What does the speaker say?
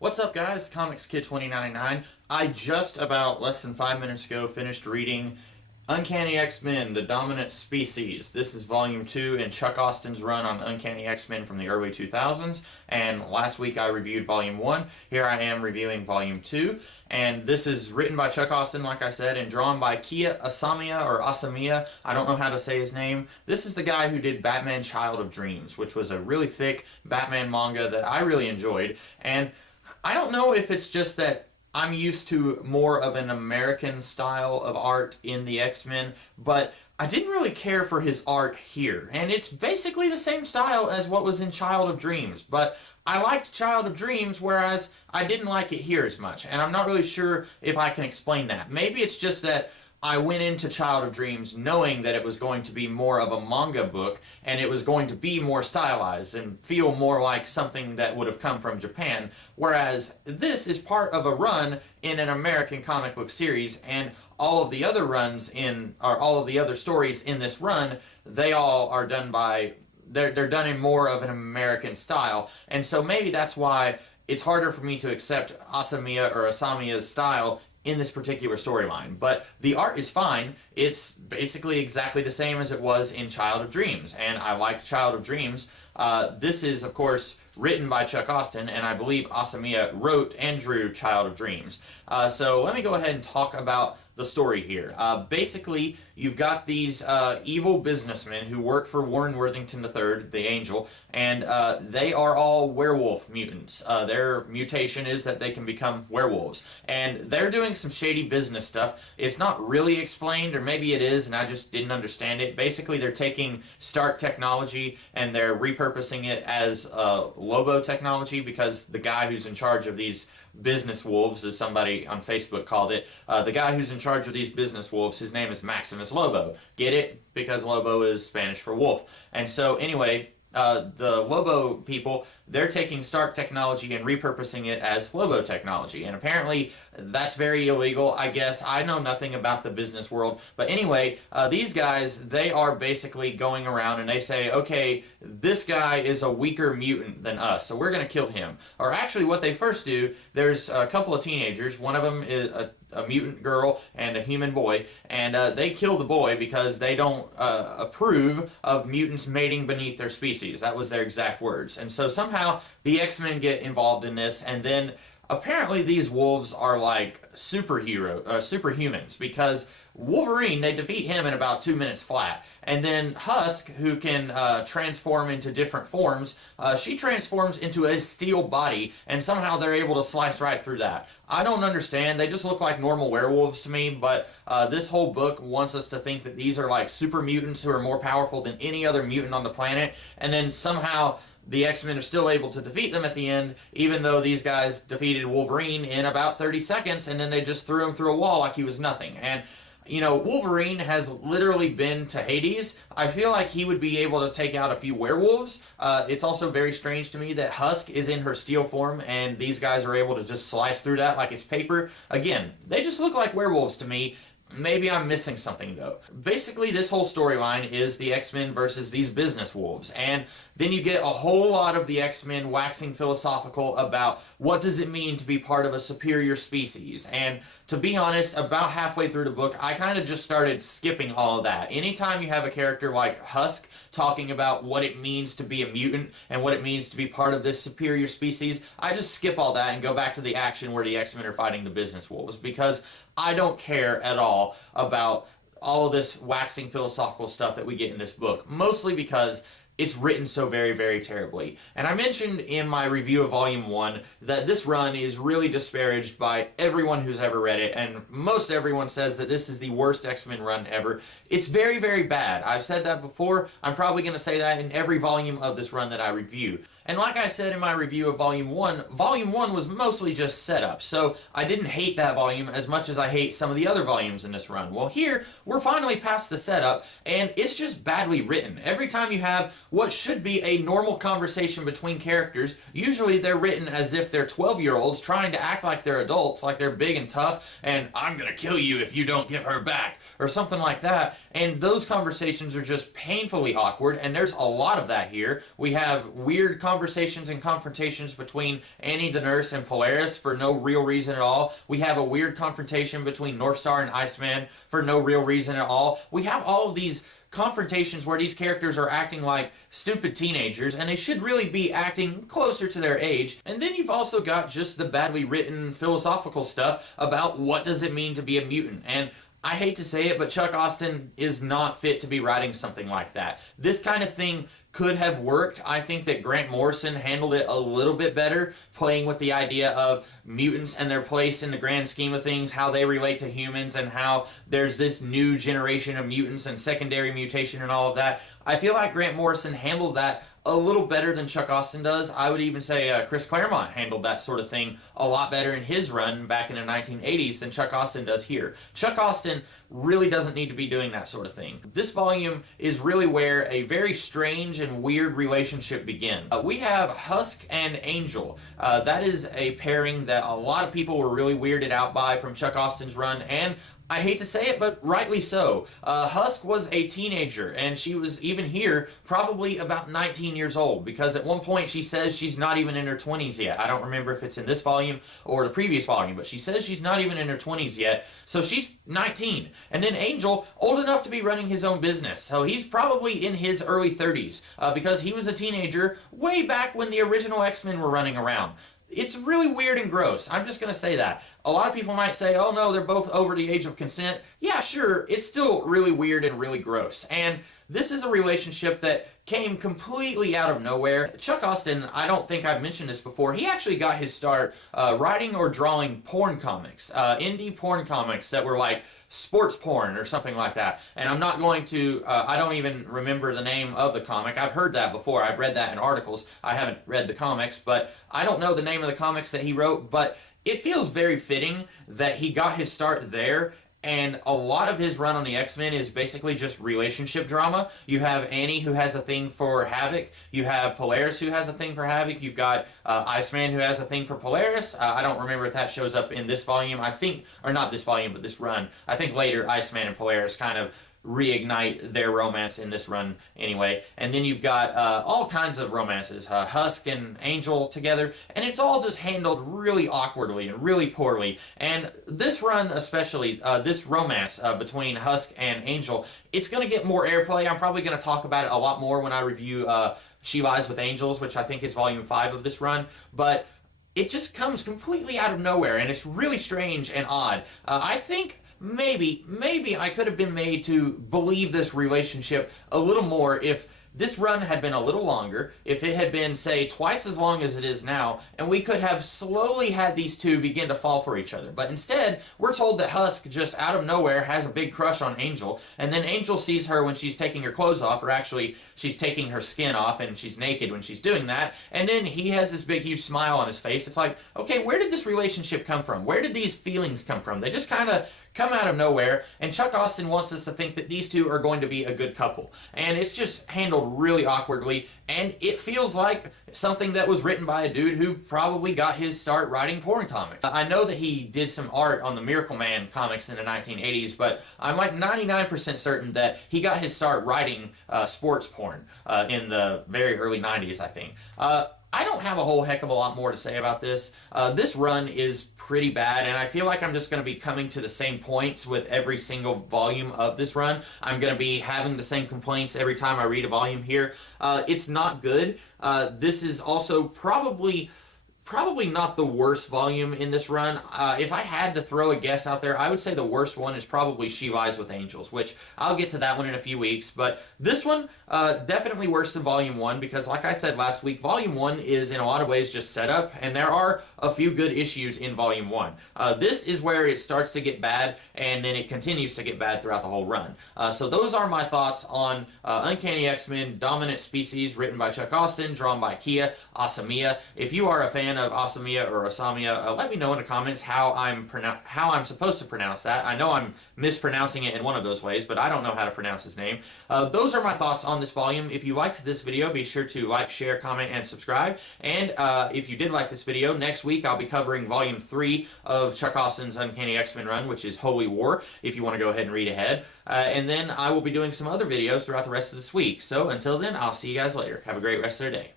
What's up, guys? Comics Kid 2099. I just about less than 5 minutes ago finished reading Uncanny X-Men, The Dominant Species. This is Volume 2 in Chuck Austin's run on Uncanny X-Men from the early 2000s, and last week I reviewed Volume 1. Here I am reviewing Volume 2, and this is written by Chuck Austin, like I said, and drawn by Kia Asamiya, or Asamiya. I don't know how to say his name. This is the guy who did Batman Child of Dreams, which was a really thick Batman manga that I really enjoyed, and I don't know if it's just that I'm used to more of an American style of art in the X-Men, but I didn't really care for his art here. And it's basically the same style as what was in Child of Dreams, but I liked Child of Dreams, whereas I didn't like it here as much. And I'm not really sure if I can explain that. Maybe it's just that I went into Child of Dreams knowing that it was going to be more of a manga book, and it was going to be more stylized and feel more like something that would have come from Japan, whereas this is part of a run in an American comic book series, and all of the other all of the other stories in this run, they all are done by, they're done in more of an American style, and so maybe that's why it's harder for me to accept Asamiya or Asamiya's style in this particular storyline. But the art is fine. It's basically exactly the same as it was in Child of Dreams, and I liked Child of Dreams. This is, of course, written by Chuck Austin, and I believe Asamiya wrote and drew Child of Dreams. So let me go ahead and talk about the story here. Basically, you've got these evil businessmen who work for Warren Worthington III, the Angel, and they are all werewolf mutants. Their mutation is that they can become werewolves, and they're doing some shady business stuff. It's not really explained, or maybe it is, and I just didn't understand it. Basically, they're taking Stark technology and they're repurposing it as Lobo technology, because the guy who's in charge of these business wolves, as somebody on Facebook called it, the guy who's in charge of these business wolves, his name is Maximus Lobo. Get it? Because Lobo is Spanish for wolf. And so anyway, the Lobo people, they're taking Stark technology and repurposing it as Lobo technology, and apparently that's very illegal, I guess. I know nothing about the business world, but anyway, these guys, they are basically going around and they say, okay, this guy is a weaker mutant than us, so we're going to kill him. Or actually what they first do, there's a couple of teenagers, one of them is a mutant girl and a human boy, and they kill the boy because they don't approve of mutants mating beneath their species. That was their exact words. And so somehow the X-Men get involved in this, and then apparently these wolves are like superhumans, because Wolverine, they defeat him in about 2 minutes flat. And then Husk, who can transform into different forms, she transforms into a steel body, and somehow they're able to slice right through that. I don't understand. They just look like normal werewolves to me, but this whole book wants us to think that these are like super mutants who are more powerful than any other mutant on the planet, and then somehow the X-Men are still able to defeat them at the end, even though these guys defeated Wolverine in about 30 seconds, and then they just threw him through a wall like he was nothing. And you know, Wolverine has literally been to Hades. I feel like he would be able to take out a few werewolves. It's also very strange to me that Husk is in her steel form, and these guys are able to just slice through that like it's paper. Again, they just look like werewolves to me. Maybe I'm missing something, though. Basically, this whole storyline is the X-Men versus these business wolves, and then you get a whole lot of the X-Men waxing philosophical about what does it mean to be part of a superior species. And to be honest, about halfway through the book, I kind of just started skipping all of that. Anytime you have a character like Husk talking about what it means to be a mutant and what it means to be part of this superior species, I just skip all that and go back to the action where the X-Men are fighting the business wolves, because I don't care at all about all of this waxing philosophical stuff that we get in this book, mostly because it's written so very, very terribly. And I mentioned in my review of Volume 1 that this run is really disparaged by everyone who's ever read it, and most everyone says that this is the worst X-Men run ever. It's very, very bad. I've said that before. I'm probably going to say that in every volume of this run that I review. And like I said in my review of Volume 1 was mostly just setup, so I didn't hate that volume as much as I hate some of the other volumes in this run. Well, here, we're finally past the setup, and it's just badly written. Every time you have what should be a normal conversation between characters, usually they're written as if they're 12-year-olds trying to act like they're adults, like they're big and tough, and I'm gonna kill you if you don't give her back, or something like that. And those conversations are just painfully awkward, and there's a lot of that here. We have weird conversations and confrontations between Annie the Nurse and Polaris for no real reason at all. We have a weird confrontation between Northstar and Iceman for no real reason at all. We have all of these confrontations where these characters are acting like stupid teenagers, and they should really be acting closer to their age. And then you've also got just the badly written philosophical stuff about what does it mean to be a mutant. And I hate to say it, but Chuck Austen is not fit to be writing something like that. This kind of thing could have worked. I think that Grant Morrison handled it a little bit better, playing with the idea of mutants and their place in the grand scheme of things, how they relate to humans, and how there's this new generation of mutants and secondary mutation and all of that. I feel like Grant Morrison handled that a little better than Chuck Austen does. I would even say Chris Claremont handled that sort of thing a lot better in his run back in the 1980s than Chuck Austen does here. Chuck Austen really doesn't need to be doing that sort of thing. This volume is really where a very strange and weird relationship begins. We have Husk and Angel. That is a pairing that a lot of people were really weirded out by from Chuck Austen's run, and I hate to say it, but rightly so. Husk was a teenager, and she was, even here, probably about 19 years old, because at one point she says she's not even in her 20s yet. I don't remember if it's in this volume or the previous volume, but she says she's not even in her 20s yet, so she's 19. And then Angel, old enough to be running his own business, so he's probably in his early 30s, because he was a teenager way back when the original X-Men were running around. It's really weird and gross. I'm just going to say that. A lot of people might say, oh no, they're both over the age of consent. Yeah, sure, it's still really weird and really gross. And this is a relationship that came completely out of nowhere. Chuck Austen, I don't think I've mentioned this before, he actually got his start writing or drawing porn comics, indie porn comics that were like sports porn or something like that. And I'm not going to, I don't even remember the name of the comic. I've heard that before. I've read that in articles. I haven't read the comics, but I don't know the name of the comics that he wrote, but it feels very fitting that he got his start there. And a lot of his run on the X-Men is basically just relationship drama. You have Annie, who has a thing for Havoc. You have Polaris, who has a thing for Havoc. You've got Iceman, who has a thing for Polaris. I don't remember if that shows up in this volume. I think, or not this volume, but this run. I think later Iceman and Polaris kind of reignite their romance in this run anyway. And then you've got all kinds of romances, Husk and Angel together, and it's all just handled really awkwardly and really poorly. And this run especially, this romance between Husk and Angel, it's going to get more airplay. I'm probably going to talk about it a lot more when I review She Lies with Angels, which I think is volume 5 of this run, but it just comes completely out of nowhere, and it's really strange and odd. I think maybe I could have been made to believe this relationship a little more if this run had been a little longer, if it had been, say, twice as long as it is now, and we could have slowly had these two begin to fall for each other. But instead, we're told that Husk just out of nowhere has a big crush on Angel, and then Angel sees her when she's taking her clothes off, or actually, she's taking her skin off, and she's naked when she's doing that, and then he has this big, huge smile on his face. It's like, okay, where did this relationship come from? Where did these feelings come from? They just kind of come out of nowhere, and Chuck Austen wants us to think that these two are going to be a good couple. And it's just handled really awkwardly, and it feels like something that was written by a dude who probably got his start writing porn comics. I know that he did some art on the Miracle Man comics in the 1980s, but I'm like 99% certain that he got his start writing sports porn in the very early 90s, I think. I don't have a whole heck of a lot more to say about this. This run is pretty bad, and I feel like I'm just going to be coming to the same points with every single volume of this run. I'm going to be having the same complaints every time I read a volume here. It's not good. This is also probably not the worst volume in this run. If I had to throw a guess out there, I would say the worst one is probably She Lies with Angels, which I'll get to that one in a few weeks. But this one, definitely worse than Volume 1, because like I said last week, Volume 1 is in a lot of ways just set up, and there are a few good issues in Volume 1. This is where it starts to get bad, and then it continues to get bad throughout the whole run. So those are my thoughts on Uncanny X-Men Dominant Species, written by Chuck Austen, drawn by Kia Asamiya. If you are a fan of Asamiya or Asamiya, let me know in the comments how I'm supposed to pronounce that. I know I'm mispronouncing it in one of those ways, but I don't know how to pronounce his name. Those are my thoughts on this volume. If you liked this video, be sure to like, share, comment, and subscribe. And if you did like this video, next week I'll be covering Volume 3 of Chuck Austen's Uncanny X-Men run, which is Holy War, if you want to go ahead and read ahead. And then I will be doing some other videos throughout the rest of this week. So until then, I'll see you guys later. Have a great rest of the day.